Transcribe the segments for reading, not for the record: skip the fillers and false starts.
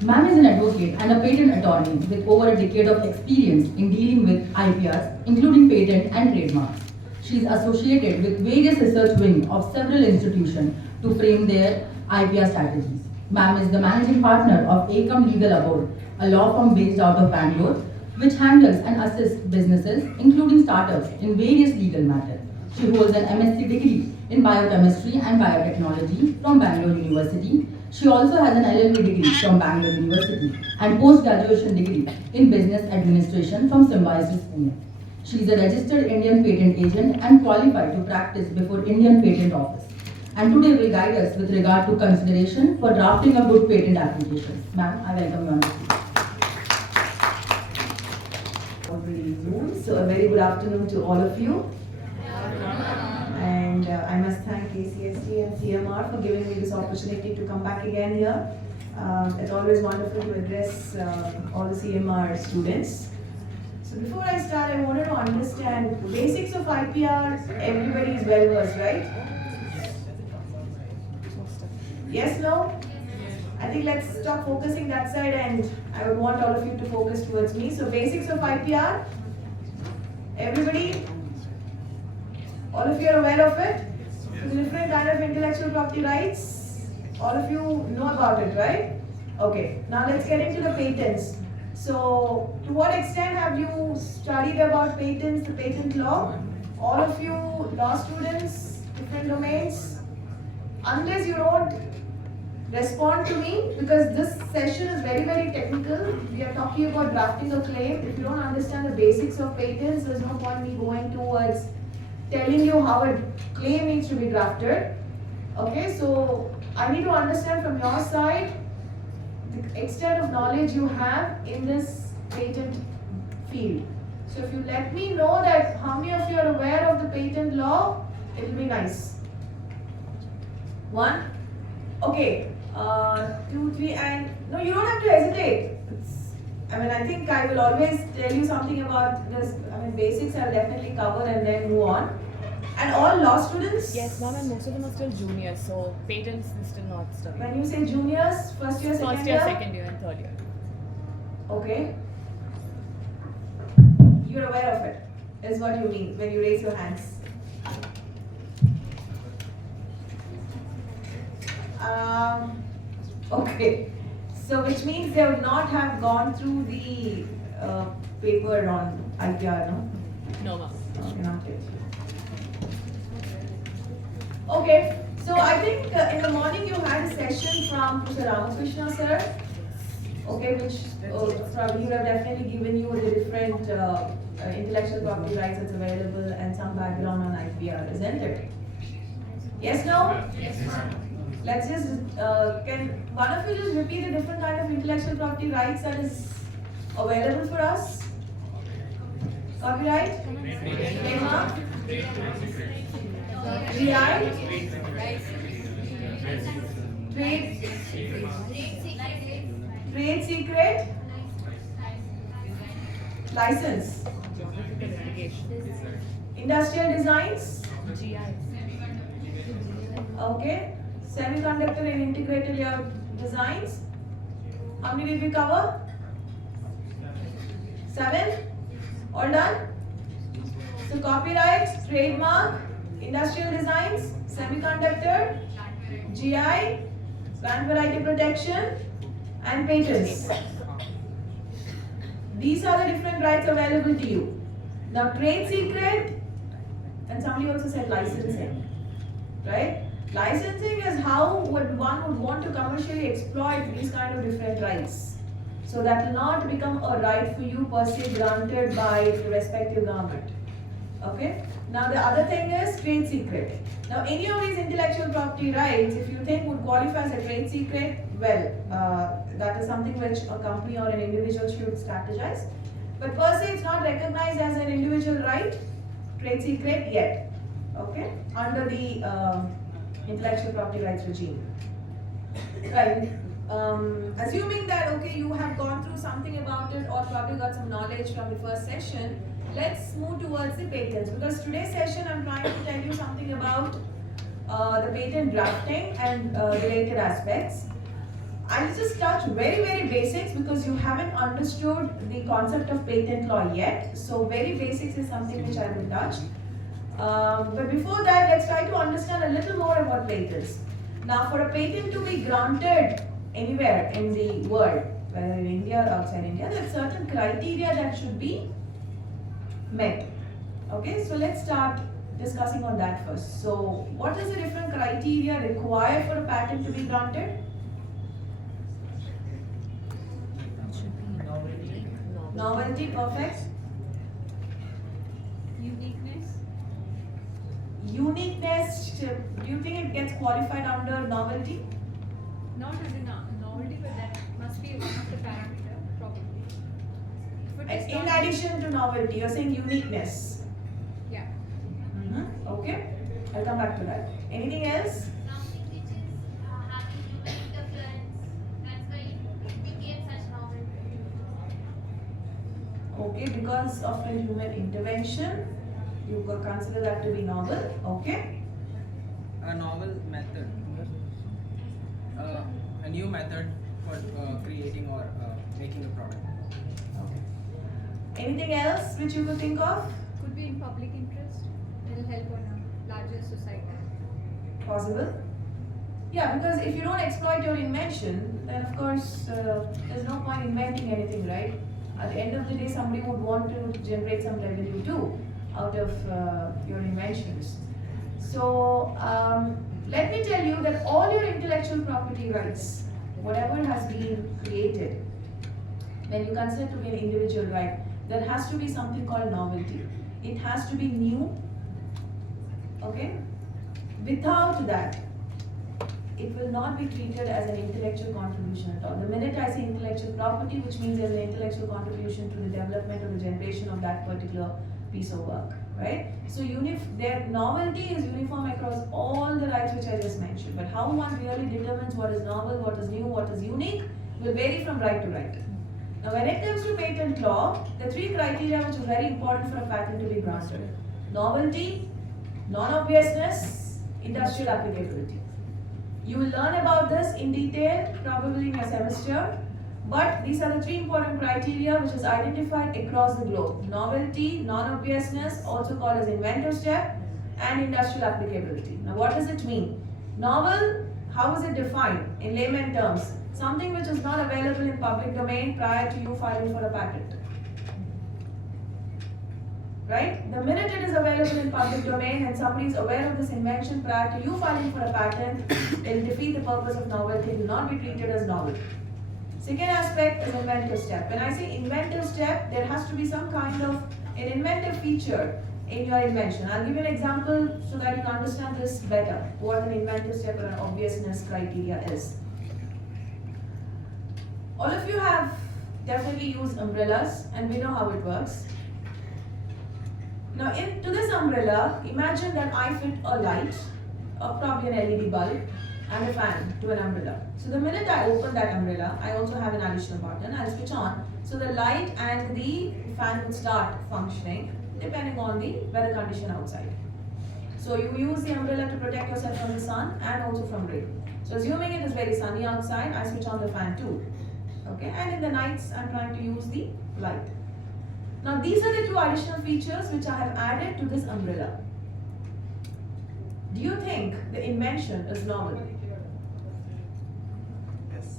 Ma'am is an advocate and a patent attorney with over a decade of experience in dealing with IPRs, including patent and trademarks. She is associated with various research wings of several institutions to frame their IPR strategies. Ma'am is the managing partner of Acom Legal Abode, a law firm based out of Bangalore, which handles and assists businesses, including startups, in various legal matters. She holds an MSc degree in biochemistry and biotechnology from Bangalore University. She also has an LLB degree from Bangalore University and post-graduation degree in business administration from Symbiosis Pune. She is a registered Indian patent agent and qualified to practice before Indian Patent Office. And today will guide us with regard to consideration for drafting a good patent application. Ma'am, I welcome you on the stage. So a very good afternoon to all of you. And I must thank IISC and CMR for giving me this opportunity to come back again here. It's always wonderful to address all the CMR students. So before I start, I wanted to understand the basics of IPR. Everybody is well versed, right? Yes, no? I think let's stop focusing that side, and I would want all of you to focus towards me. So basics of IPR. Everybody? All of you are aware of it? So different kind of intellectual property rights. All of you know about it, right? Okay, now let's get into the patents. So, to what extent have you studied about patents, the patent law? All of you law students, different domains? Unless you don't respond to me, because this session is very, very technical. We are talking about drafting a claim. If you don't understand the basics of patents, there's no point me going towards telling you how a claim needs to be drafted. Okay, so I need to understand from your side the extent of knowledge you have in this patent field. So if you let me know that how many of you are aware of the patent law, it will be nice. One. Okay. 2, 3, and no, you don't have to hesitate. I think I will always tell you something about this. Basics I'll definitely cover and then move on. And all law students? Yes, ma'am, and most of them are still juniors, so patents is still not studying. When you say juniors, first year, second year? Second year, and third year. Okay. You're aware of it, is what you mean when you raise your hands. Okay. So which means they would not have gone through the paper on IPR, no? No, ma'am. Okay, not yet. Okay, so I think in the morning you had a session from Mr. Ramakrishna sir, okay, which probably would have definitely given you the different intellectual property rights that's available and some background on IPR, isn't it? Yes, no? Yes, ma'am. Let's just, can one of you just repeat the different kind of intellectual property rights that is available for us? Copyright? Trademark? GI? Trade secret? License? Industrial designs? Okay. Semiconductor and integrated layout designs. How many did we cover? 7? All done? So copyright, trademark, industrial designs, semiconductor, GI, plant variety protection, and patents. These are the different rights available to you. Now trade secret, and somebody also said licensing, right? Licensing is how one would want to commercially exploit these kind of different rights. So that will not become a right for you per se granted by the respective government. Okay? Now the other thing is trade secret. Now any of these intellectual property rights, if you think would qualify as a trade secret, well, that is something which a company or an individual should strategize. But per se it's not recognized as an individual right, trade secret yet. Okay? Under the intellectual property rights regime. Right. Assuming that okay, you have gone through something about it or probably got some knowledge from the first session, let's move towards the patents, because today's session I'm trying to tell you something about the patent drafting and related aspects. I'll just touch very basics because you haven't understood the concept of patent law yet. So very basics is something which I will touch. But before that, let's try to understand a little more about patents. Now, for a patent to be granted anywhere in the world, whether in India or outside India, there are certain criteria that should be met. Okay, so let's start discussing on that first. So, what is the different criteria required for a patent to be granted? Novelty, perfect. Uniqueness, do you think it gets qualified under novelty? Not as in novelty, but that must be one of the parameters, probably. But it's In not- addition to novelty, you're saying uniqueness. Yeah. Okay, I'll come back to that. Anything else? Something which is having human interference, that's why it became such novelty. Okay, because of a human intervention, you could consider that to be novel. Okay. A novel method, a new method for creating or making a product. Okay. Anything else which you could think of? Could be in public interest. It will help on a larger society. Possible? Yeah, because if you don't exploit your invention, then of course there's no point inventing anything, right? At the end of the day, somebody would want to generate some revenue too out of your inventions. So let me tell you that all your intellectual property rights, whatever has been created, when you consider to be an individual right, there has to be something called novelty. It has to be new. Okay? Without that, it will not be treated as an intellectual contribution at all. The minute I say intellectual property, which means there's an intellectual contribution to the development or the generation of that particular piece of work, right? So their novelty is uniform across all the rights which I just mentioned. But how one really determines what is novel, what is new, what is unique will vary from right to right. Now, when it comes to patent law, the three criteria which is very important for a patent to be granted: novelty, non-obviousness, industrial applicability. You will learn about this in detail probably in your semester, but these are the three important criteria which is identified across the globe: novelty, non-obviousness, also called as inventor step, and industrial applicability. Now, what does it mean? Novel, how is it defined in layman terms? Something which is not available in public domain prior to you filing for a patent. Right? The minute it is available in public domain and somebody is aware of this invention prior to you filing for a patent, it will defeat the purpose of novelty. It will not be treated as novel. Second aspect is inventive step. When I say inventive step, there has to be some kind of an inventive feature in your invention. I'll give you an example so that you can understand this better, what an inventive step or an obviousness criteria is. All of you have definitely used umbrellas and we know how it works. Now, into this umbrella, imagine that I fit a light, or probably an LED bulb, and a fan to an umbrella. So the minute I open that umbrella, I also have an additional button. I'll switch on. So the light and the fan will start functioning depending on the weather condition outside. So you use the umbrella to protect yourself from the sun and also from rain. So assuming it is very sunny outside, I switch on the fan too. Okay, and in the nights, I'm trying to use the light. Now these are the two additional features which I have added to this umbrella. Do you think the invention is novel? Yes.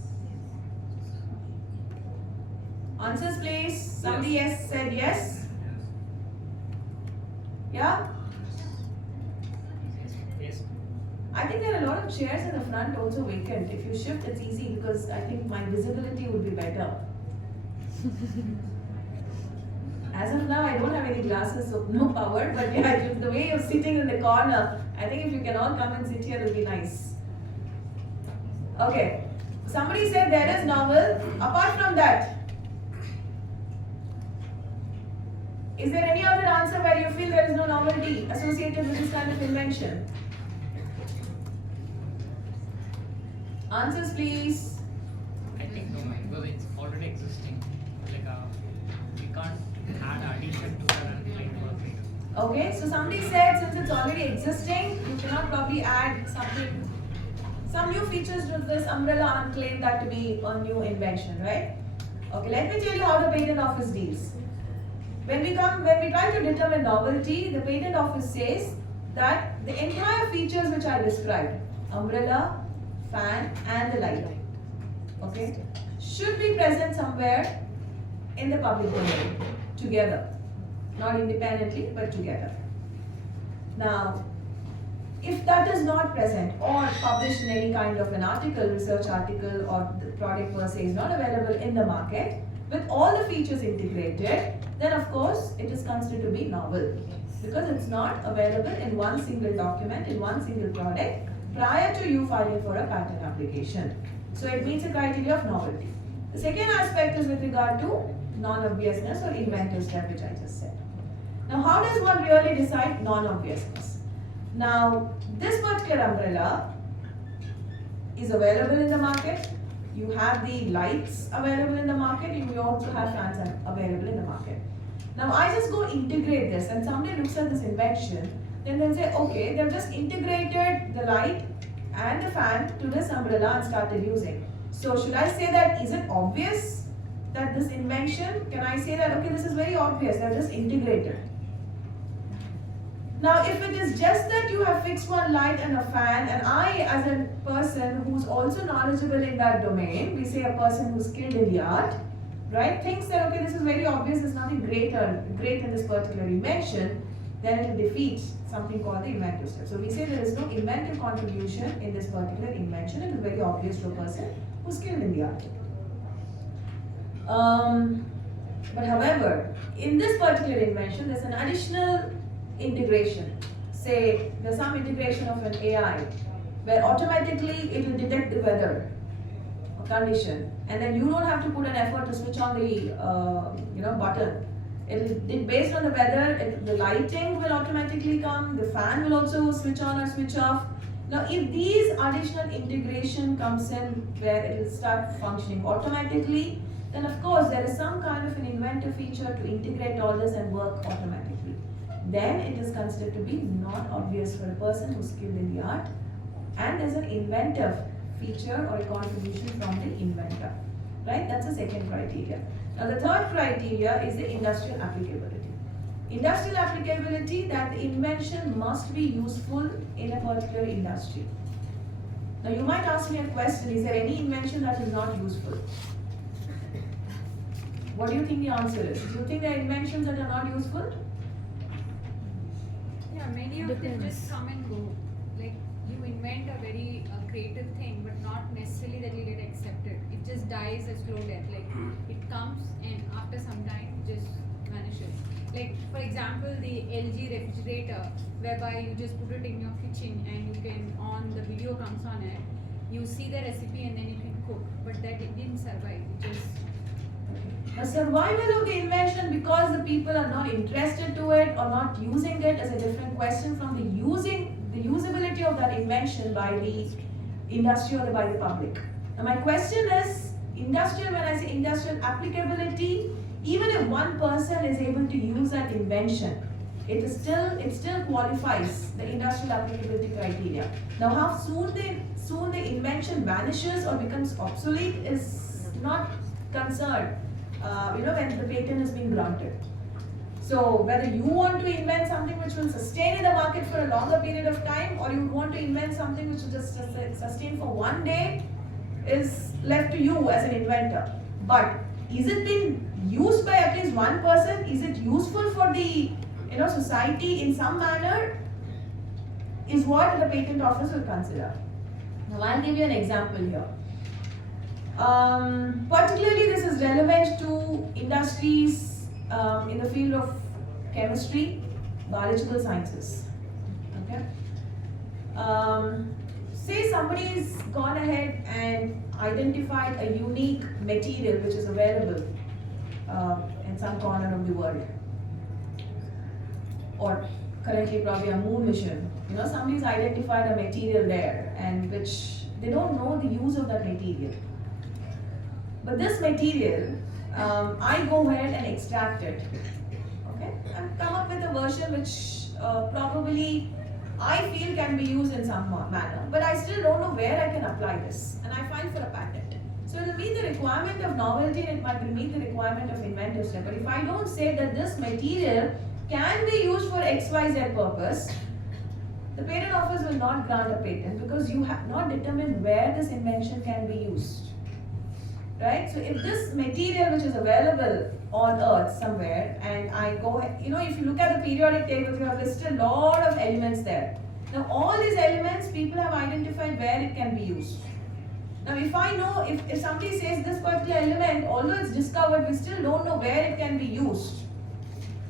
Answers please. Somebody yes said yes. Yeah? Yes. I think there are a lot of chairs in the front also vacant. If you shift, it's easy because I think my visibility would be better. As of now, I don't have any glasses, so no power. But yeah, the way you're sitting in the corner, I think if you can all come and sit here, it'll be nice. Okay. Somebody said there is novel. Apart from that, is there any other answer where you feel there is no novelty associated with this kind of invention? Answers please. I think no, because it's already existing. Like we can't add addition to that and claim for later. Okay, so somebody said since it's already existing, you cannot probably add something some new features to this umbrella and claim that to be a new invention, right? Okay, let me tell you how the patent office deals. When we try to determine novelty, the patent office says that the entire features which I described, umbrella, fan and the light, okay, should be present somewhere in the public domain together, not independently but together. Now, if that is not present or published in any kind of an article, research article, or the product per se is not available in the market with all the features integrated, then of course it is considered to be novel because it's not available in one single document, in one single product prior to you filing for a patent application. So it meets the criteria of novelty. The second aspect is with regard to non-obviousness or inventive step, which I just said. Now, how does one really decide non-obviousness? Now, this particular umbrella is available in the market. You have the lights available in the market. You also have fans available in the market. Now, I just go integrate this, and somebody looks at this invention, then they'll say, okay, they've just integrated the light and the fan to this umbrella and started using. So, should I say that, is it obvious that this invention, can I say that, okay, this is very obvious, they've just integrated. Now, if it is just that you have fixed one light and a fan, and I, as a person who's also knowledgeable in that domain, we say a person who's skilled in the art, right, thinks that, okay, this is very obvious, there's nothing great in this particular invention, then it will defeat something called the inventive step. So we say there is no inventive contribution in this particular invention. It is very obvious to a person who's skilled in the art. But however, in this particular invention, there's an additional integration. Say there's some integration of an AI where automatically it will detect the weather condition, and then you don't have to put an effort to switch on the button. It based on the weather, the lighting will automatically come, the fan will also switch on or switch off. Now, if these additional integration comes in where it will start functioning automatically, then of course there is some kind of an inventive feature to integrate all this and work automatically. Then it is considered to be not obvious for a person who's skilled in the art, and there's an inventive feature or a contribution from the inventor. Right? That's the second criteria. Now the third criteria is the industrial applicability. Industrial applicability, that the invention must be useful in a particular industry. Now you might ask me a question, is there any invention that is not useful? What do you think the answer is? Do you think there are inventions that are not useful? Yeah, many of them just come and go. Like you invent a very creative thing, but not necessarily that you get accepted. It just dies a slow death. Like it comes and after some time just vanishes. Like for example, the LG refrigerator, whereby you just put it in your kitchen and you can, on the video comes on it, you see the recipe and then you can cook. But that it didn't survive. It just a survival of the invention because the people are not interested to it or not using it is a different question from the usability of that invention by the industry or by the public. Now my question is, industrial, when I say industrial applicability, even if one person is able to use that invention, it still qualifies the industrial applicability criteria. Now how soon the invention vanishes or becomes obsolete is not concerned when the patent is being granted. So whether you want to invent something which will sustain in the market for a longer period of time, or you want to invent something which will just sustain for one day, is left to you as an inventor. But is it being used by at least one person? Is it useful for the society in some manner? Is what the patent office will consider. Now I'll give you an example here. Particularly this is relevant to industries in the field of chemistry, biological sciences. Okay. Say somebody's gone ahead and identified a unique material which is available in some corner of the world, or currently probably a moon mission. Somebody's identified a material there and which they don't know the use of that material. But this material, I go ahead and extract it, okay, and come up with a version which probably I feel can be used in some manner, but I still don't know where I can apply this, and I file for a patent. So it will meet the requirement of novelty and it might meet the requirement of inventorship. But if I don't say that this material can be used for XYZ purpose, the patent office will not grant a patent because you have not determined where this invention can be used. Right? So if this material which is available on earth somewhere, and I go, if you look at the periodic tables, you have listed a lot of elements there. Now all these elements, people have identified where it can be used. Now if I know, if somebody says this particular element, although it's discovered, we still don't know where it can be used,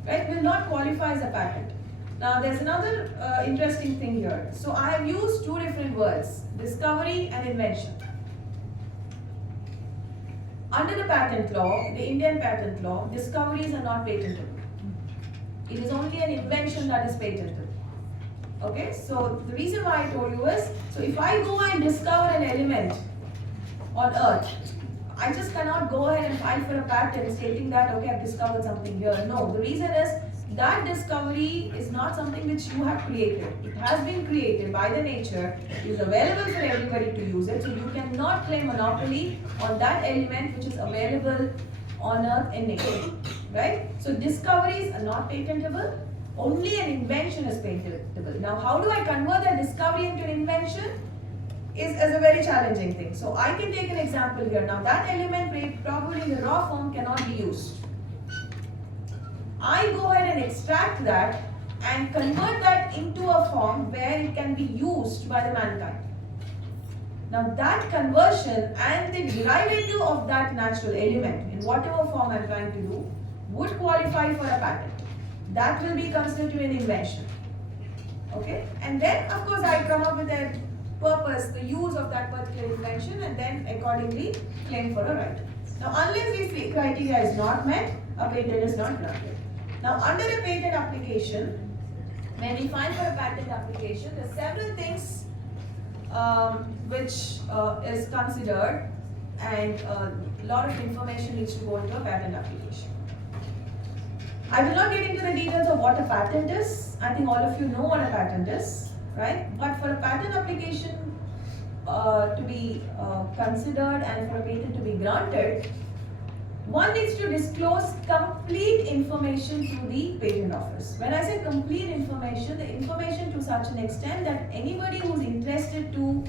right, will not qualify as a patent. Now there's another interesting thing here. So I have used two different words, discovery and invention. Under the patent law, the Indian patent law, discoveries are not patentable. It is only an invention that is patentable. Okay, so the reason why I told you is, so if I go and discover an element on earth, I just cannot go ahead and file for a patent stating that, okay, I've discovered something here. No, the reason is that discovery is not something which you have created. It has been created by the nature, it is available for everybody to use it, so you cannot claim monopoly on that element which is available on earth in nature, right? So discoveries are not patentable, only an invention is patentable. Now how do I convert that discovery into an invention? Is a very challenging thing. So I can take an example here. Now that element probably in the raw form cannot be used. I go ahead and extract that and convert that into a form where it can be used by the mankind. Now that conversion and the derivative of that natural element in whatever form I am trying to do would qualify for a patent. That will be considered to be an invention. Okay? And then of course I come up with a purpose, the use of that particular invention, and then accordingly claim for a right. Now unless this criteria is not met, a patent is not granted. Now under a patent application, when we file for a patent application, there are several things which is considered, and a lot of information needs to go into a patent application. I will not get into the details of what a patent is. I think all of you know what a patent is, right? But for a patent application to be considered and for a patent to be granted, one needs to disclose complete information to the patent office. When I say complete information, the information to such an extent that anybody who is interested to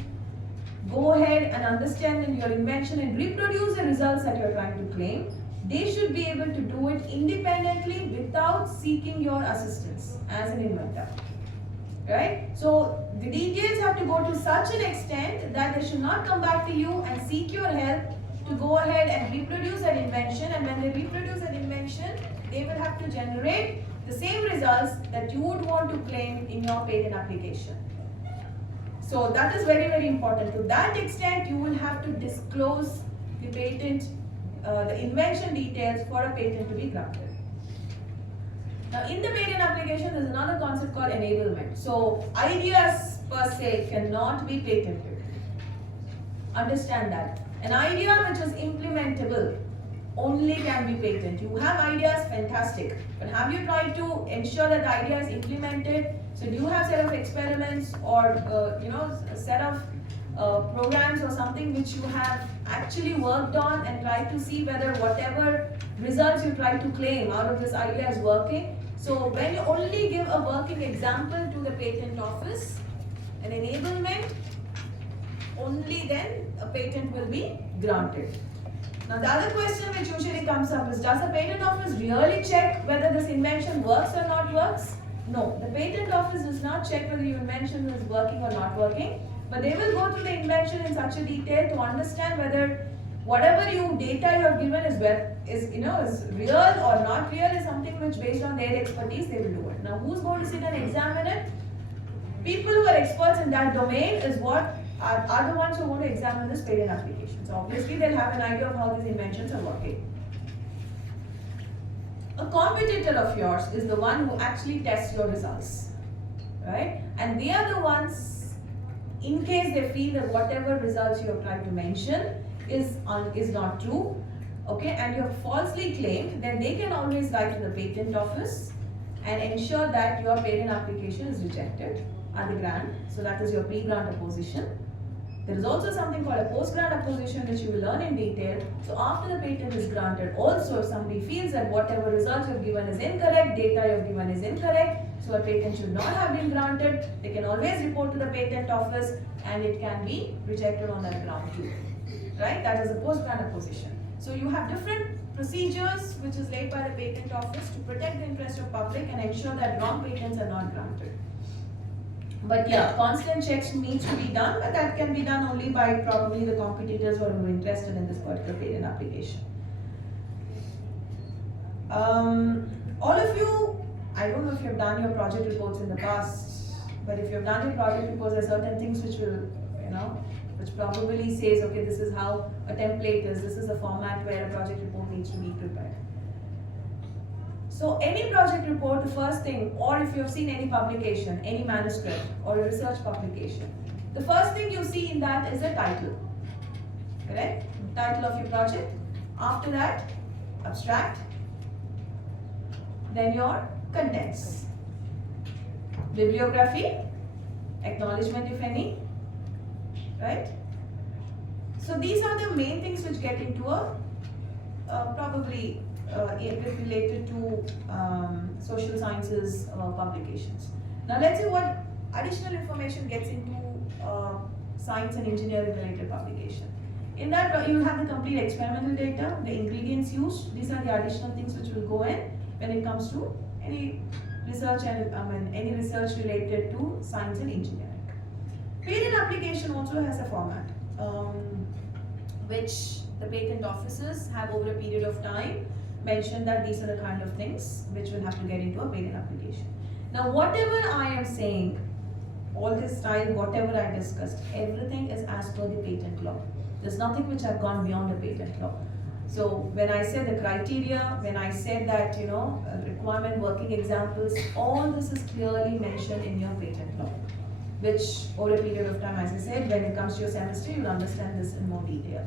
go ahead and understand your invention and reproduce the results that you are trying to claim, they should be able to do it independently without seeking your assistance as an inventor. Right? So the details have to go to such an extent that they should not come back to you and seek your help to go ahead and reproduce that invention, and when they reproduce that invention, they will have to generate the same results that you would want to claim in your patent application. So that is very, very important. To that extent, you will have to disclose the patent, the invention details for a patent to be granted. Now in the patent application, there is another concept called enablement. So ideas per se cannot be patented. Understand that. An idea which is implementable only can be patented. You have ideas, fantastic. But have you tried to ensure that the idea is implemented? So do you have a set of experiments or a set of programs or something which you have actually worked on and tried to see whether whatever results you try to claim out of this idea is working? So when you only give a working example to the patent office, an enablement, only then a patent will be granted. Now the other question which usually comes up is, does the patent office really check whether this invention works or not works? No, the patent office does not check whether your invention is working or not working, but they will go through the invention in such a detail to understand whether whatever data you have given is real or not real is something which based on their expertise they will do it. Now who's going to sit and examine it? People who are experts in that domain is what are the ones who want to examine this patent application. So obviously they'll have an idea of how these inventions are working. A competitor of yours is the one who actually tests your results, right? And they are the ones, in case they feel that whatever results you have tried to mention is not true, okay, and you have falsely claimed, then they can always write to the patent office and ensure that your patent application is rejected. are the grant. So that is your pre-grant opposition. There is also something called a post-grant opposition which you will learn in detail. So after the patent is granted, also if somebody feels that whatever results you have given is incorrect, data you have given is incorrect, so a patent should not have been granted, they can always report to the patent office and it can be rejected on that ground too. Right? That is a post-grant opposition. So you have different procedures which is laid by the patent office to protect the interest of public and ensure that wrong patents are not granted. But yeah, constant checks needs to be done, but that can be done only by probably the competitors who are interested in this particular patent application. All of you, I don't know if you've done your project reports in the past, but if you've done your project reports, there are certain things which will, which probably says, okay, this is how a template is, this is the format where a project report needs to be prepared. So any project report, the first thing, or if you have seen any publication, any manuscript or a research publication, the first thing you see in that is the title, correct? Title of your project. After that, abstract. Then your contents. Bibliography, acknowledgement if any, right? So these are the main things which get into a probably related to social sciences publications. Now let's see what additional information gets into science and engineering related publication. In that you have the complete experimental data, the ingredients used. These are the additional things which will go in when it comes to any research and any research related to science and engineering. Patent application also has a format which the patent offices have over a period of time mentioned that these are the kind of things which will have to get into a patent application. Now whatever I am saying, all this time, whatever I discussed, everything is as per the patent law. There's nothing which have gone beyond the patent law. So when I said the criteria, when I said that, requirement working examples, all this is clearly mentioned in your patent law, which over a period of time, as I said, when it comes to your semester, you'll understand this in more detail.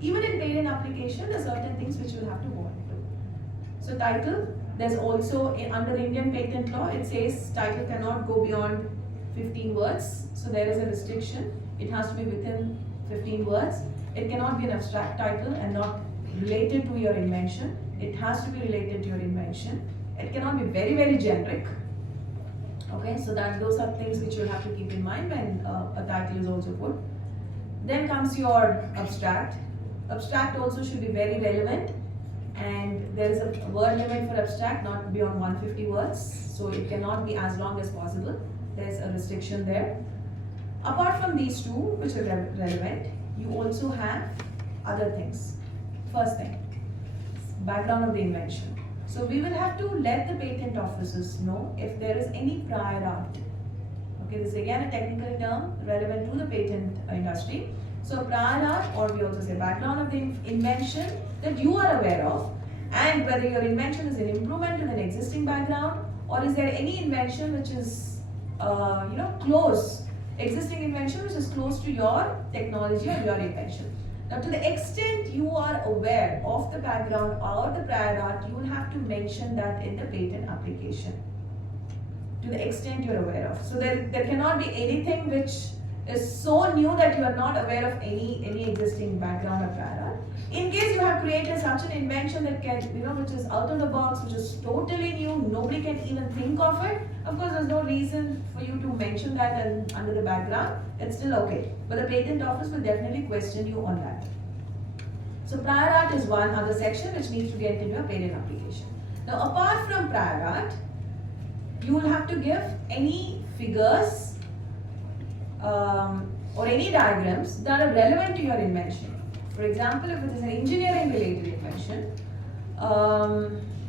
Even in patent application, there are certain things which you'll have to go into. So title, there's also, under Indian patent law, it says title cannot go beyond 15 words. So there is a restriction. It has to be within 15 words. It cannot be an abstract title and not related to your invention. It has to be related to your invention. It cannot be very, very generic. Okay, so those are things which you'll have to keep in mind when a title is also put. Then comes your abstract. Abstract also should be very relevant, and there is a word limit for abstract, not beyond 150 words, so it cannot be as long as possible. There's a restriction there. Apart from these two, which are relevant, you also have other things. First thing, background of the invention. So we will have to let the patent offices know if there is any prior art. Okay, this is again a technical term relevant to the patent industry. So prior art, or we also say background of the invention that you are aware of, and whether your invention is an improvement to an existing background, or is there any invention which is close, existing invention which is close to your technology or your invention. Now to the extent you are aware of the background or the prior art, you will have to mention that in the patent application. To the extent you are aware of. So there cannot be anything which is so new that you are not aware of any existing background or prior art. In case you have created such an invention that can, which is out of the box, which is totally new, nobody can even think of it, of course there's no reason for you to mention that under the background, it's still okay. But the patent office will definitely question you on that. So prior art is one other section which needs to get into your patent application. Now apart from prior art, you will have to give any figures or any diagrams that are relevant to your invention. For example, if it is an engineering related invention,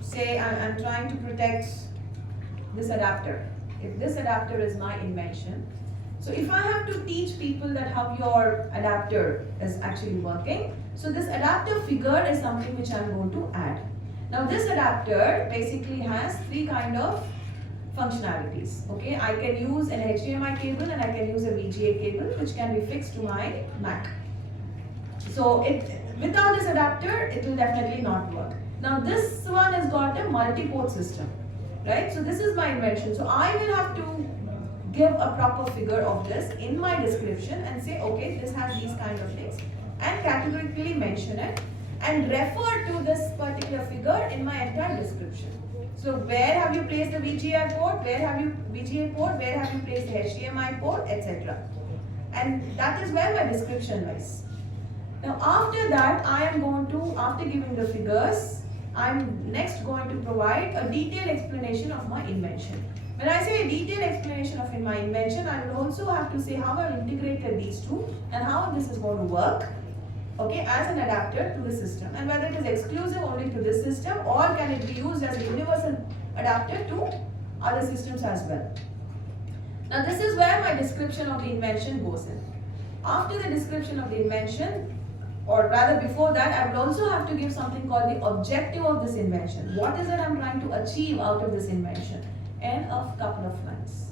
say I'm trying to protect this adapter. If this adapter is my invention, so if I have to teach people that how your adapter is actually working, so this adapter figure is something which I'm going to add. Now this adapter basically has three kind of functionalities. Okay, I can use an HDMI cable and I can use a VGA cable which can be fixed to my Mac. So without this adapter, it will definitely not work. Now this one has got a multi-port system, right? So this is my invention. So I will have to give a proper figure of this in my description and say, okay, this has these kind of things, and categorically mention it and refer to this particular figure in my entire description. So where have you placed the VGA port, where have you placed the HDMI port, etc. And that is where my description lies. Now after that, I am going to, after giving the figures, I'm next going to provide a detailed explanation of my invention. When I say a detailed explanation of my invention, I will also have to say how I've integrated these two and how this is going to work, okay, as an adapter to the system, and whether it is exclusive only to this system or can it be used as a universal adapter to other systems as well. Now this is where my description of the invention goes in. After the description of the invention, or rather before that, I will also have to give something called the objective of this invention. What is it I'm trying to achieve out of this invention? And a couple of lines.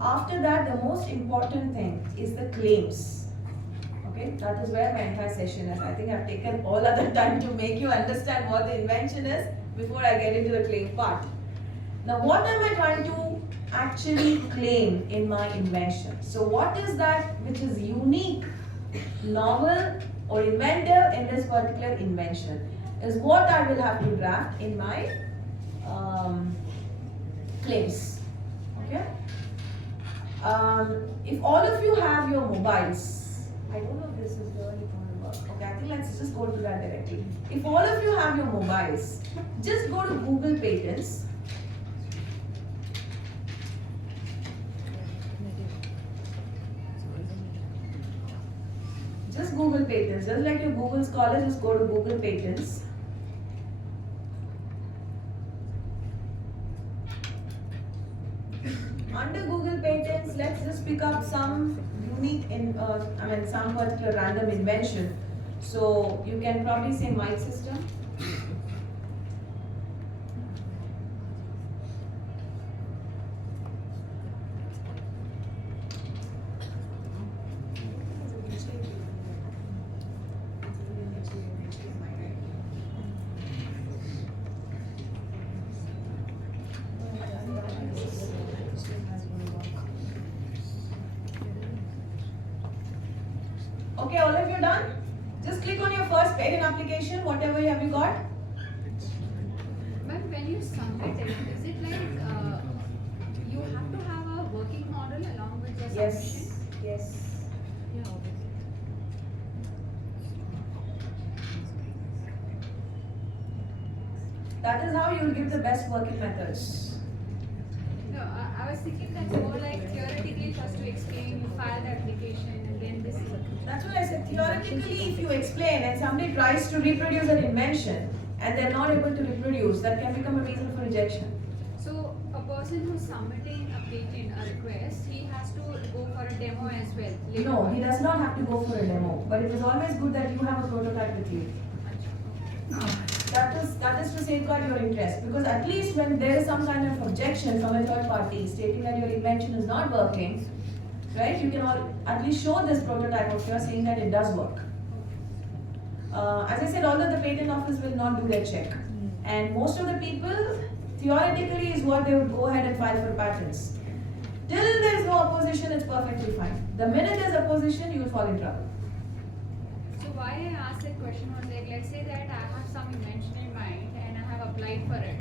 After that, the most important thing is the claims. Okay, that is where my entire session is. I think I've taken all other time to make you understand what the invention is before I get into the claim part. Now, what am I trying to actually claim in my invention? So, what is that which is unique, novel, or inventive in this particular invention is what I will have to draft in my claims. Okay. If all of you have your mobiles, I don't know if this is really going to work. Okay, I think let's just go to that directly. If all of you have your mobiles, just go to Google Patents. Just Google Patents. Just like your Google Scholar, just go to Google Patents. Under Google Patents, let's just pick up some unique, some particular random invention. So you can probably say mic system. Okay, all of you done? Just click on your first patent application, whatever have you got. But when you submit it, is it like you have to have a working model along with your submission? Yes. Yeah, obviously. That is how you will give the best working methods. No, I was thinking that more like theoretically first to explain, you file the application and then this. That's what I said. Theoretically, if you explain and somebody tries to reproduce an invention and they're not able to reproduce, that can become a reason for rejection. So a person who's submitting a patent, a request, he has to go for a demo as well. later No, on. he does not have to go for a demo, but it is always good that you have a prototype with you. That is to safeguard your interest, because at least when there is some kind of objection from a third party stating that your invention is not working, right, you can at least show this prototype of yours saying that it does work. As I said, although the patent office will not do their check, and most of the people theoretically is what they would go ahead and file for patents. Till there is no opposition, it's perfectly fine. The minute there's opposition, you will fall in trouble. So why I asked that question was like, let's say that I have some invention in mind and I have applied for it.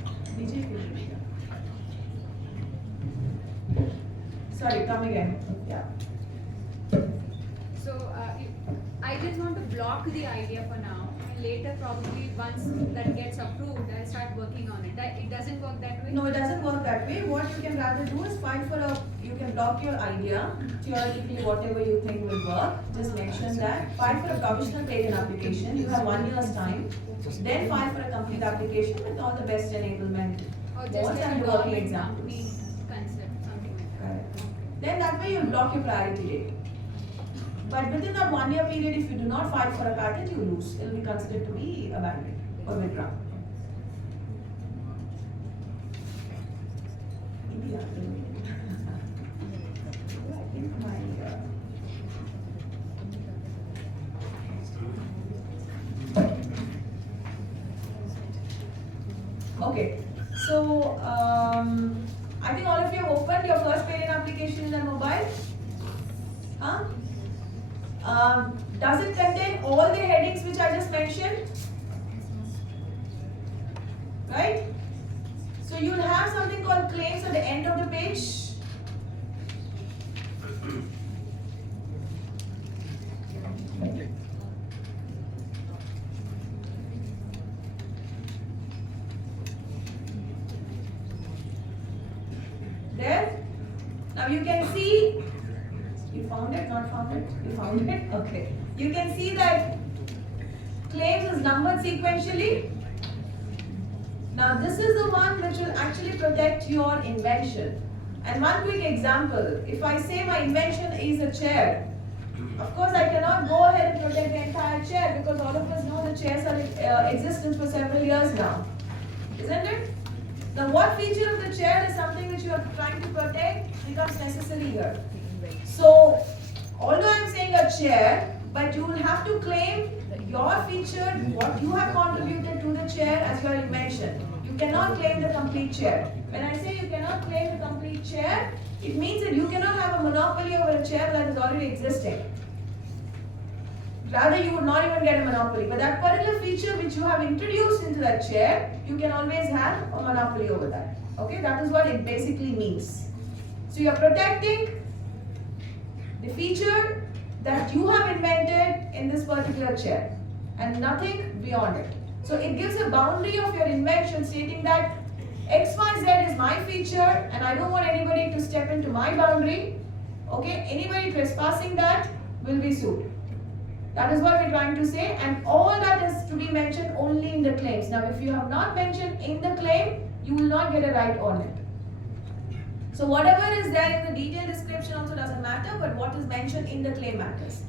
Sorry, come again. Yeah. So I just want to block the idea for now, and later probably once that gets approved, I'll start working on it. It doesn't work that way? No, it doesn't work that way. What you can rather do is you can block your idea, theoretically whatever you think will work, just mention that, file for a provisional patent application, you have 1 year's time, then file for a complete application with all the best enablement Or just modes like and a working government examples. company concept, something like that. Correct. Then that way you'll block your priority date. But within that 1 year period, if you do not file for a patent, you lose. It will be considered to be abandoned or withdrawn. India. I think okay, so I think all of you have opened your Does it contain all the headings which I just mentioned? Right? So you'll have something called claims at the end of the page. There. Now you can see, you found it, not found it? You found it? Okay. You can see that claims is numbered sequentially. Now this is the one which will actually protect your invention. And one quick example, if I say my invention is a chair, of course I cannot go ahead and protect the entire chair because all of us know the chairs are in existence for several years now. Isn't it? Now what feature of the chair is something which you are trying to protect becomes necessary here. So although I am saying a chair, but you will have to claim your feature, what you have contributed to the chair as your invention. You cannot claim the complete chair. When I say you cannot claim the complete chair, it means that you cannot have a monopoly over a chair that is already existing. Rather, you would not even get a monopoly. But that particular feature which you have introduced into that chair, you can always have a monopoly over that. Okay, that is what it basically means. So you are protecting the feature that you have invented in this particular chair and nothing beyond it. So it gives a boundary of your invention stating that XYZ is my feature and I don't want anybody to step into my boundary. Okay, anybody trespassing that will be sued. That is what we're trying to say, and all that is to be mentioned only in the claims. Now if you have not mentioned in the claim, you will not get a right on it. So whatever is there in the detailed description also doesn't matter, but what is mentioned in the claim matters.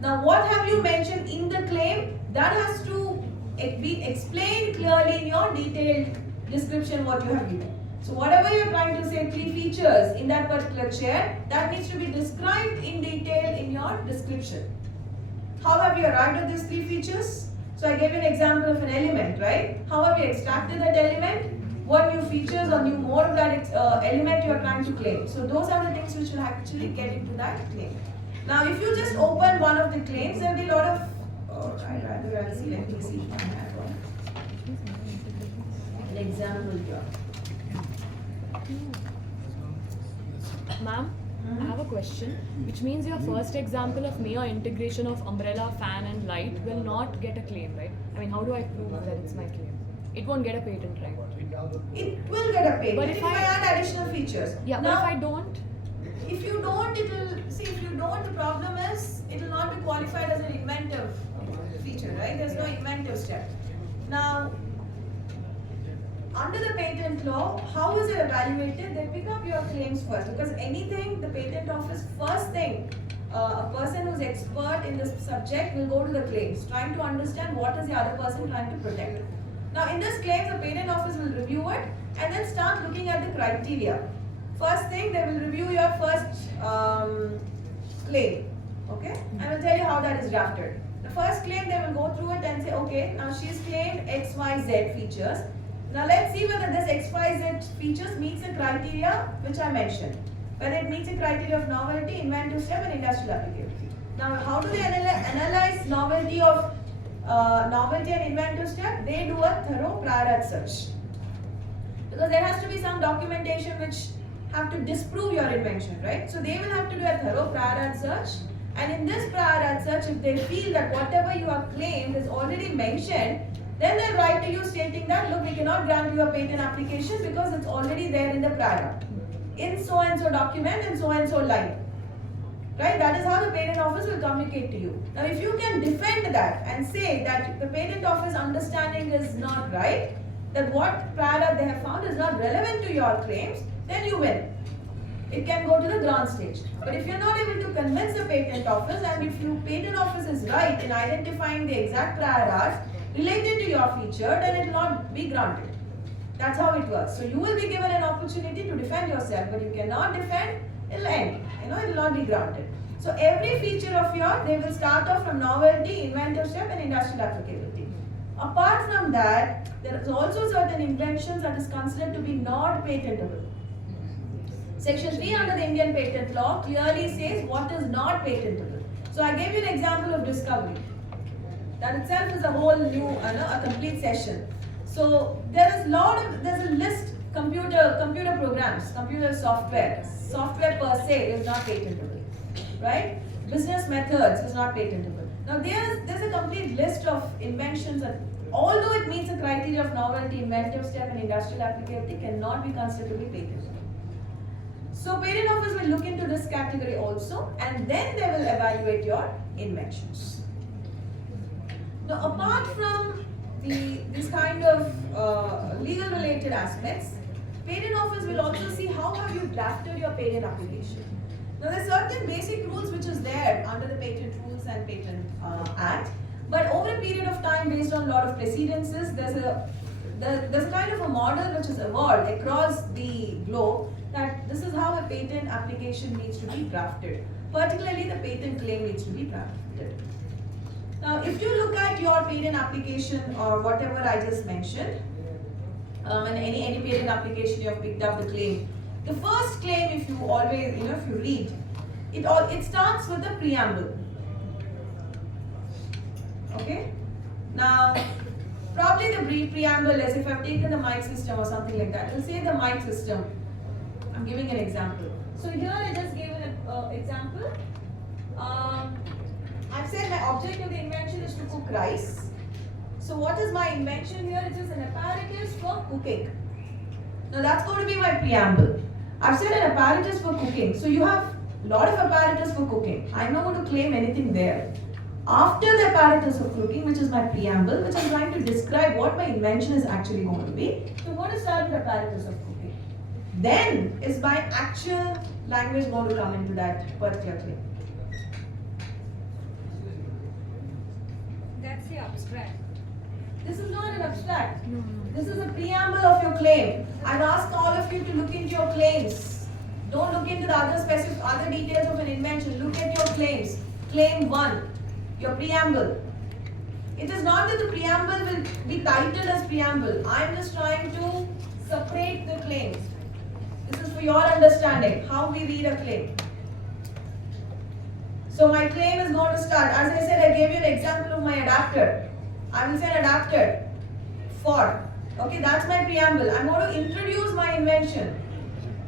Now what have you mentioned in the claim? That has to be explained clearly in your detailed description what you have given. So whatever you are trying to say, 3 features in that particular chair, that needs to be described in detail in your description. How have you arrived at these 3 features? So I gave you an example of an element, right? How have you extracted that element? What new features or new more of that element you are trying to claim? So those are the things which will actually get into that claim. Now if you just open one of the claims, there will be a lot of, I'd rather see, let me see if I have an example here. Ma'am, I have a question, which means your first example of mere integration of umbrella, fan and light will not get a claim, right? I mean, how do I prove that it's my claim? It won't get a patent, right? It will get a patent But if I add additional features. Yeah, now, but if I don't? If you don't, it will, see if you don't, the problem is, it will not be qualified as an inventive feature, right? There's no inventive step. Now, under the patent law, how is it evaluated? They pick up your claims first, because anything, the patent office, first thing, a person who's expert in this subject will go to the claims, trying to understand what is the other person trying to protect. Now in this claim, the patent office will review it and then start looking at the criteria. First thing, they will review your first claim, okay? I will tell you how that is drafted. The first claim, they will go through it and say, okay, now she's claimed XYZ features. Now let's see whether this XYZ features meets the criteria which I mentioned. Whether it meets the criteria of novelty, inventive step and industrial applicability. Now how do they analyze novelty of novelty and inventive step? They do a thorough prior art search. Because there has to be some documentation which have to disprove your invention, right? So they will have to do a thorough prior art search. And in this prior art search, if they feel that whatever you have claimed is already mentioned, then they'll write to you stating that, look, we cannot grant you a patent application because it's already there in the prior art, in so and so document and so line. Right? That is how the patent office will communicate to you. Now, if you can defend that and say that the patent office understanding is not right, that what prior art they have found is not relevant to your claims, then you win. It can go to the ground stage. But if you're not able to convince the patent office, and if your patent office is right in identifying the exact prior art related to your feature, then it will not be granted. That's how it works. So you will be given an opportunity to defend yourself, but you cannot defend, it will end. It will not be granted. So every feature of yours, they will start off from novelty, inventive step and industrial applicability. Apart from that, there is also certain inventions that is considered to be not patentable. Section 3 under the Indian patent law clearly says what is not patentable. So I gave you an example of discovery. That itself is a whole new, a complete session. So there's a list, computer programs, computer software. Software per se is not patentable, right? Business methods is not patentable. Now there's a complete list of inventions that, although it meets the criteria of novelty, inventive step, and industrial applicability, cannot be considered to be patentable. So Patent Office will look into this category also, and then they will evaluate your inventions. Now, apart from this kind of legal related aspects, Patent Office will also see how have you drafted your patent application. Now, there are certain basic rules which is there under the Patent Rules and Patent Act, but over a period of time, based on a lot of precedences, there's a kind of a model which has evolved across the globe that this is how a patent application needs to be drafted. Particularly, the patent claim needs to be drafted. Now, if you look at your patent application or whatever I just mentioned, and any patent application you have picked up the claim, the first claim, if you always, if you read, it starts with a preamble. Okay? Now, probably the preamble is, if I've taken the mic system or something like that, it will say the mic system. I'm giving an example. So here I just gave an example. I've said my object of the invention is to cook rice. So what is my invention here? It is an apparatus for cooking. Now that's going to be my preamble. I've said an apparatus for cooking. So you have a lot of apparatus for cooking. I'm not going to claim anything there. After the apparatus of cooking, which is my preamble, which I'm trying to describe what my invention is actually going to be. So I'm going to start with apparatus of cooking. Then is my actual language going to come into that particular claim. That's the abstract. This is not an abstract. This is a preamble of your claim. I've asked all of you to look into your claims. Don't look into the other details of an invention. Look at your claims. Claim 1, your preamble. It is not that the preamble will be titled as preamble. I'm just trying to separate the claims. This is for your understanding, how we read a claim. So my claim is going to start, as I said, I gave you an example of my adapter. I will say an adapter for, okay, that's my preamble. I'm going to introduce my invention.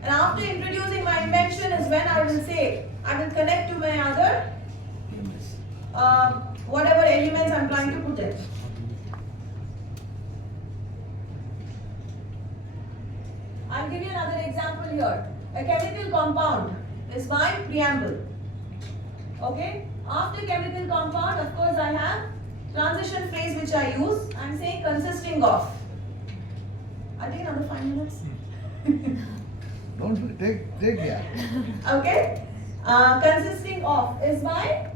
And after introducing my invention is when I will say, I will connect to my other, whatever elements I'm trying to put in. I'll give you another example here. A chemical compound is my preamble. Okay? After chemical compound, of course, I have transition phrase which I use. I'm saying consisting of. I'll take another 5 minutes. Don't take yeah. Okay? Consisting of is my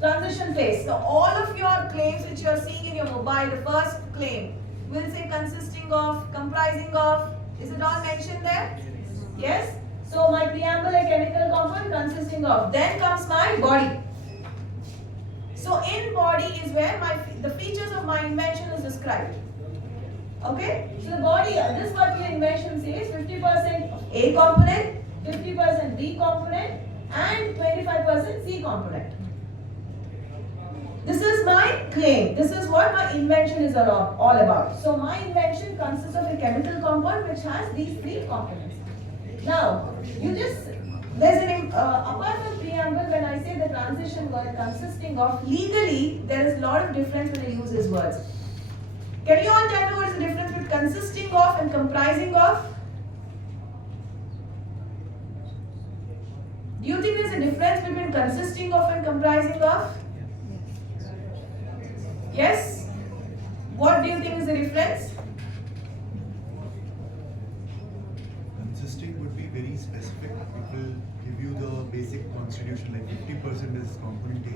transition phrase. So all of your claims which you are seeing in your mobile, the first claim will say consisting of, comprising of. Is it all mentioned there? Yes? So my preamble, a chemical compound consisting of. Then comes my body. So in body is where the features of my invention is described. Okay? So the body, this particular invention says 50% A component, 50% B component, and 25% C component. This is my claim. This is what my invention is all about. So my invention consists of a chemical compound which has these 3 components. Now, there's an, apart from preamble, when I say the transition word consisting of, legally, there is a lot of difference when I use these words. Can you all tell me what is the difference between consisting of and comprising of? Do you think there's a difference between consisting of and comprising of? Yes? What do you think is the difference? Consisting would be very specific. It will give you the basic constitution, like 50% is component A,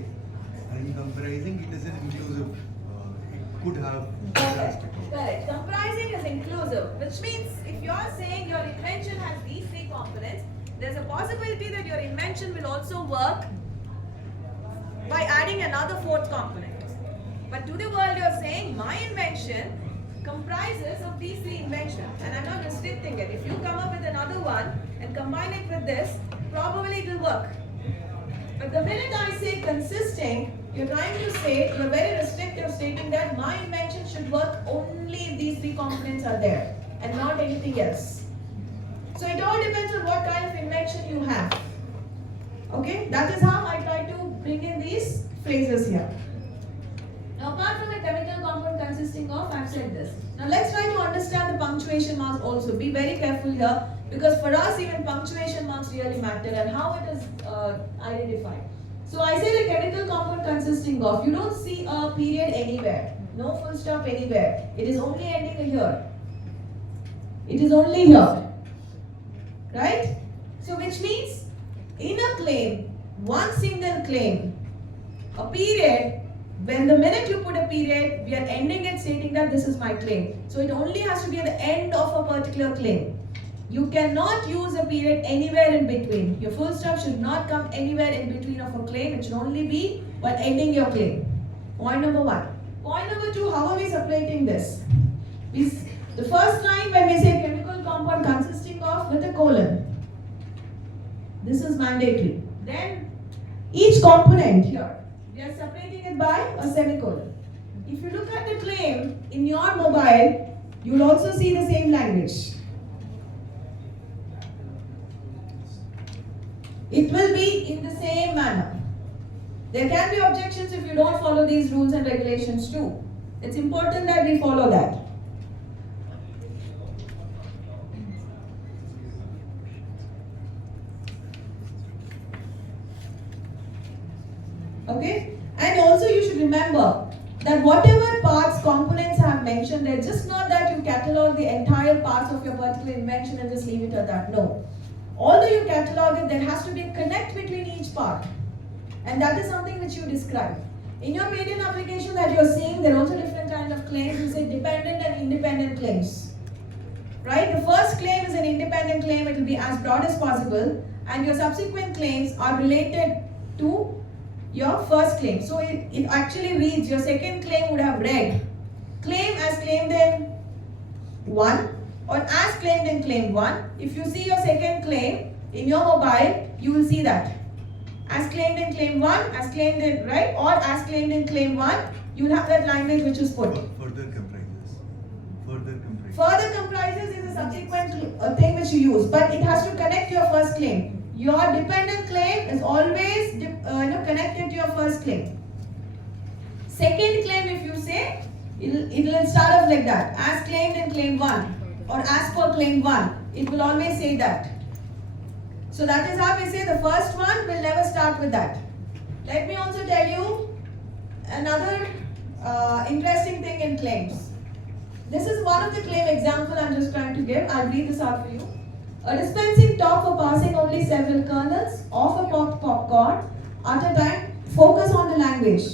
and in comprising it is an inclusive. It could have. Correct. Comprising is inclusive, which means if you are saying your invention has these 3 components, there's a possibility that your invention will also work by adding another 4th component. But to the world you're saying my invention comprises of these 3 inventions, and I'm not restricting it. If you come up with another one and combine it with this, probably it will work. But the minute I say consisting, you're trying to say, you're very restrictive, stating that my invention should work only if these three components are there and not anything else. So it all depends on what kind of invention you have. Okay, that is how I try to bring in these phrases here. Now, apart from a chemical compound consisting of, I've said this. Now, let's try to understand the punctuation marks also. Be very careful here, because for us, even punctuation marks really matter and how it is identified. So, I say the chemical compound consisting of, you don't see a period anywhere, no full stop anywhere. It is only ending here. It is only here. Right? So, which means in a claim, one single claim, a period, when the minute you put a period, we are ending it stating that this is my claim. So it only has to be at the end of a particular claim. You cannot use a period anywhere in between. Your full stop should not come anywhere in between of a claim. It should only be while ending your claim. Point number one. Point number two, how are we separating this? The first line, when we say chemical compound consisting of, with a colon. This is mandatory. Then each component here, we are separating it by a semicolon. If you look at the claim in your mobile, you will also see the same language. It will be in the same manner. There can be objections if you don't follow these rules and regulations too. It's important that we follow that. Okay? And also you should remember that whatever parts, components I have mentioned, they're just not that you catalog the entire parts of your particular invention and just leave it at that. No. Although you catalog it, there has to be a connect between each part. And that is something which you describe. In your patent application that you're seeing, there are also different kinds of claims. You say dependent and independent claims. Right? The first claim is an independent claim. It will be as broad as possible. And your subsequent claims are related to your first claim. So it actually reads, your second claim would have read, claim as claimed in 1 or as claimed in claim 1. If you see your second claim in your mobile, you will see that. As claimed in claim 1, as claimed in, right? Or as claimed in claim 1, you will have that language which is put. Further comprises. Further comprises. Further comprises is a subsequent thing which you use, but it has to connect your first claim. Your dependent claim is always connected to your first claim. Second claim, if you say, it will start off like that. As claimed in claim 1 or as per claim 1. It will always say that. So that is how we say the first one will never start with that. Let me also tell you another interesting thing in claims. This is one of the claim example I'm just trying to give. I'll read this out for you. A dispensing top for passing only several kernels of a popped popcorn at a time. Focus on the language.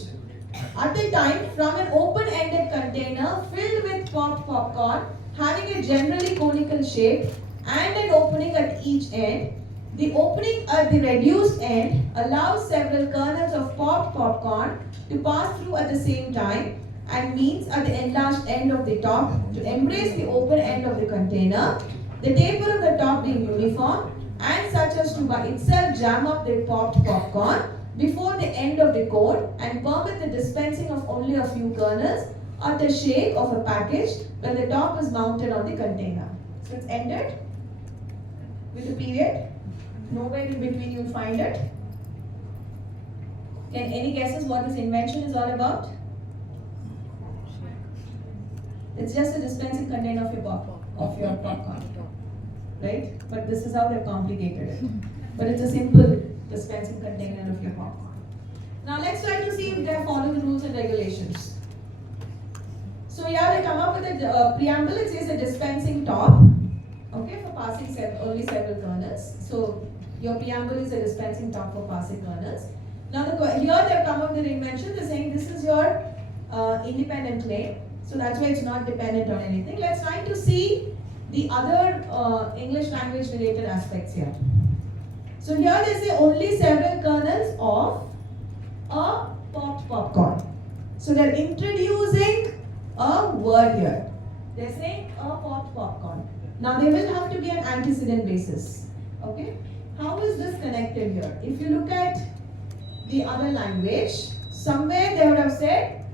At a time from an open-ended container filled with popped popcorn having a generally conical shape and an opening at each end. The opening at the reduced end allows several kernels of popped popcorn to pass through at the same time and means at the enlarged end of the top to embrace the open end of the container. The taper of the top being uniform and such as to by itself jam up the popped popcorn before the end of the cone and permit the dispensing of only a few kernels at the shake of a package when the top is mounted on the container. So it's ended with a period. Nowhere in between you'll find it. Can any guesses what this invention is all about? It's just a dispensing container of your popcorn. Right? But this is how they've complicated it. But it's a simple dispensing container of your popcorn. Now let's try to see if they follow the rules and regulations. So yeah, they come up with a preamble. It says a dispensing top. Okay, for passing only several kernels. So your preamble is a dispensing top for passing kernels. Now here they've come up with an invention. They're saying this is your independent claim. So that's why it's not dependent on anything. Let's try to see the other English language related aspects here. So here they say only several kernels of a popped popcorn. So they're introducing a word here. They're saying a popped popcorn. Now there will have to be an antecedent basis. Okay? How is this connected here? If you look at the other language, somewhere they would have said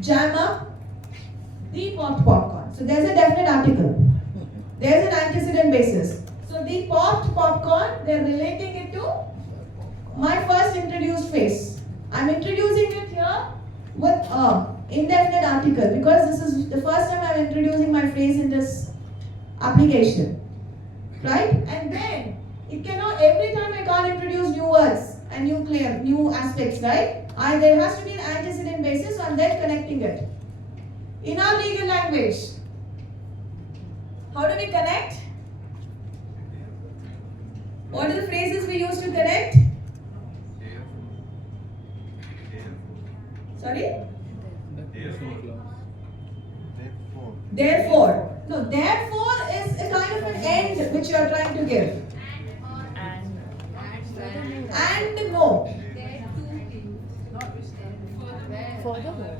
jam up the popped popcorn. So there's a definite article. There's an antecedent basis. So the popped popcorn, they're relating it to my first introduced phrase. I'm introducing it here with a indefinite article because this is the first time I'm introducing my phrase in this application. Right? And then it cannot, every time I can't introduce new words and new aspects, right? There has to be an antecedent basis, so I'm then connecting it. In our legal language, how do we connect? What are the phrases we use to connect? Sorry? Therefore. No, therefore is a kind of an end which you are trying to give. And no. Furthermore.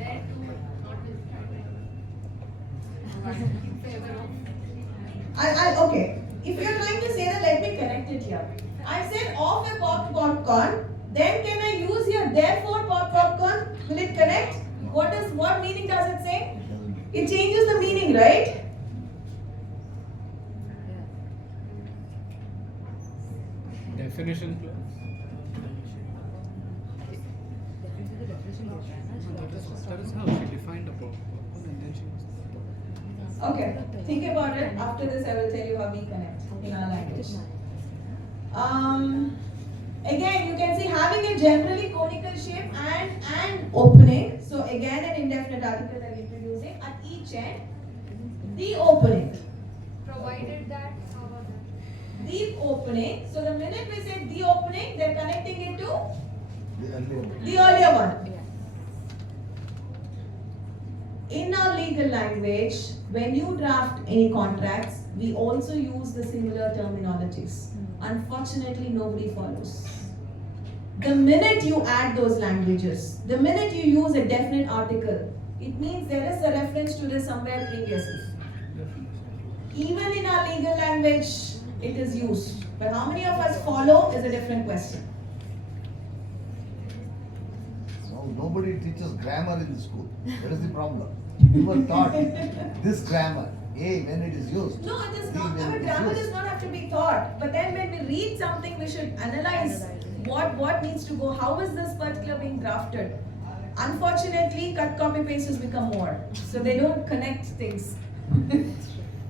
Okay. If you are trying to say that, let me connect it here. I said of a popped popcorn. Then can I use here therefore popped popcorn? Will it connect? What meaning does it say? It changes the meaning, right? Definition clause. That is how she defined a popcorn and then she was. Okay. Think about it. After this, I will tell you how we connect in our language. Again, you can see having a generally conical shape and opening. So again, an indefinite article that we're introducing at each end. The opening. Provided that, how about that? The opening. So the minute we say the opening, they're connecting it to the earlier one. In our legal language, when you draft any contracts, we also use the similar terminologies. Unfortunately, nobody follows. The minute you add those languages, the minute you use a definite article, it means there is a reference to this somewhere previously. Even in our legal language, it is used. But how many of us follow is a different question. So nobody teaches grammar in the school. That is the problem. We were taught this grammar. A when it is used. No, it is B not. when Our it is grammar used. does not have to be taught. But then when we read something, we should analyze what needs to go. How is this particular being drafted? Unfortunately, cut, copy, paste has become more. So they don't connect things.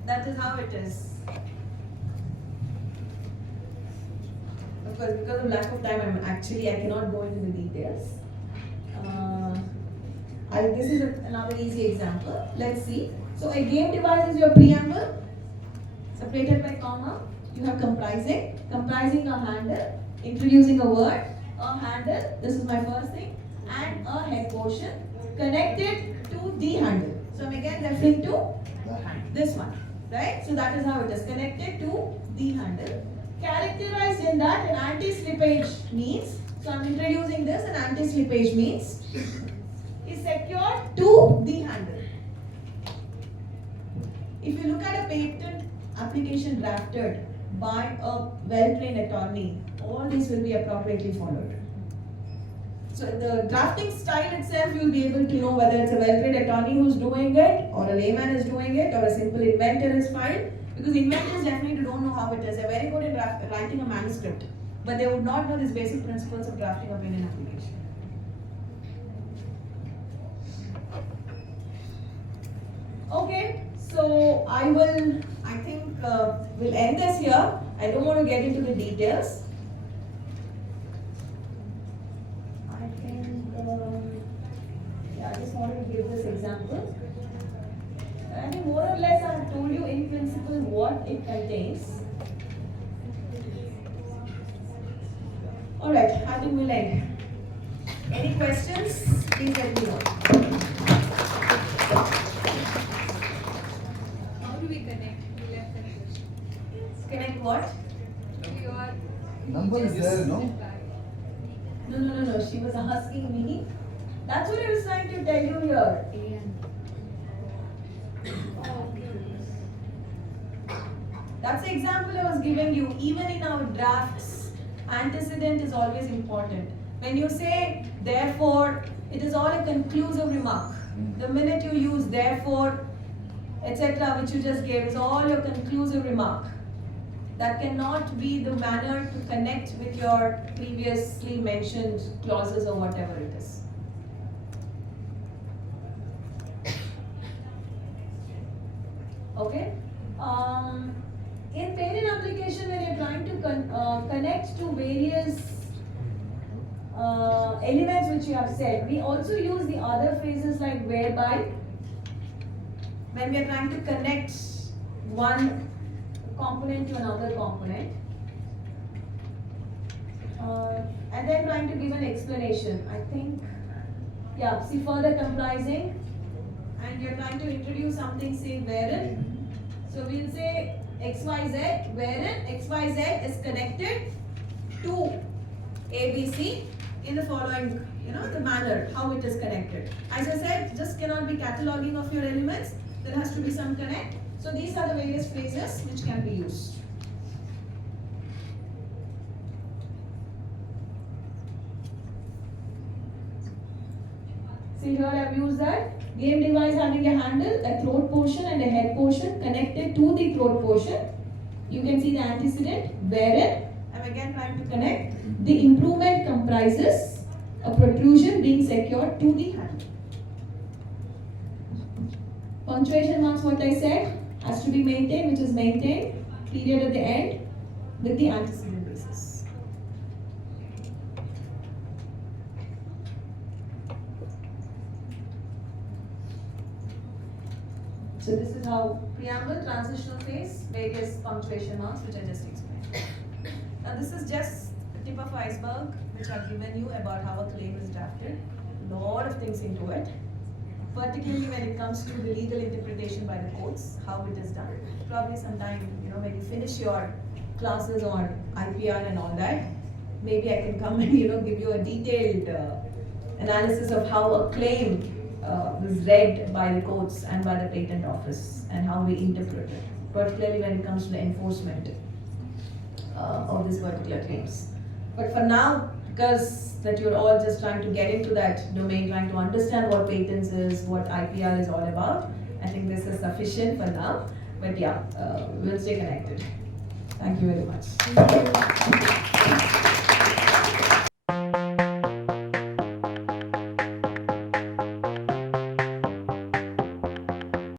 That is how it is. Of course, because of lack of time, I cannot go into the details. This is another easy example. Let's see. So a game device is your preamble, separated by comma. You have comprising a handle, introducing a word, a handle. This is my first thing, and a head portion connected to the handle. So I'm again referring to this one, right? So that is how it is connected to the handle. Characterized in that, an anti-slippage means. So I'm introducing this. An anti-slippage means is secured to the handle. If you look at a patent application drafted by a well-trained attorney, all these will be appropriately followed. So the drafting style itself, you will be able to know whether it's a well-trained attorney who's doing it, or a layman is doing it, or a simple inventor is filed. Because inventors definitely don't know how it is. They're very good in writing a manuscript, but they would not know these basic principles of drafting a patent application. Okay, so I think we'll end this here. I don't want to get into the details. I think, I just wanted to give this example. I think more or less I have told you in principle what it contains. Alright, I think we'll end. Any questions? Please let me know. How do we connect? We left that question. Connect what? To your Number is there, no? No. She was asking me. That's what I was trying to tell you here. That's the example I was giving you. Even in our drafts, antecedent is always important. When you say therefore, it is all a conclusive remark. The minute you use therefore, etc., which you just gave, is all your conclusive remark. That cannot be the manner to connect with your previously mentioned clauses or whatever it is. Okay? In parent application, when you're trying to connect to various elements which you have said, we also use the other phrases like whereby. When we are trying to connect one component to another component, and then trying to give an explanation. I think, yeah, see further comprising, and you're trying to introduce something, say wherein. So we'll say XYZ, wherein XYZ is connected to ABC in the following, the manner, how it is connected. As I said, just cannot be cataloging of your elements. There has to be some connect. So these are the various phrases which can be used. See here I have used that. Game device having a handle, a throat portion and a head portion connected to the throat portion. You can see the antecedent wherein I'm again trying to connect. The improvement comprises a protrusion being secured to the handle. Punctuation marks, what I said, has to be maintained, which is maintained, period at the end, with the antecedent basis. So this is how preamble, transitional phase, various punctuation marks, which I just explained. Now this is just the tip of iceberg, which I've given you about how a claim is drafted. Lot of things into it. Particularly when it comes to the legal interpretation by the courts, how it is done. Probably sometime, when you finish your classes on IPR and all that, maybe I can come and give you a detailed analysis of how a claim was read by the courts and by the patent office and how we interpret it. Particularly when it comes to the enforcement of these particular claims. But for now, because that you're all just trying to get into that domain, trying to understand what patents is, what IPR is all about, I think this is sufficient for now. But yeah, we'll stay connected. Thank you very much.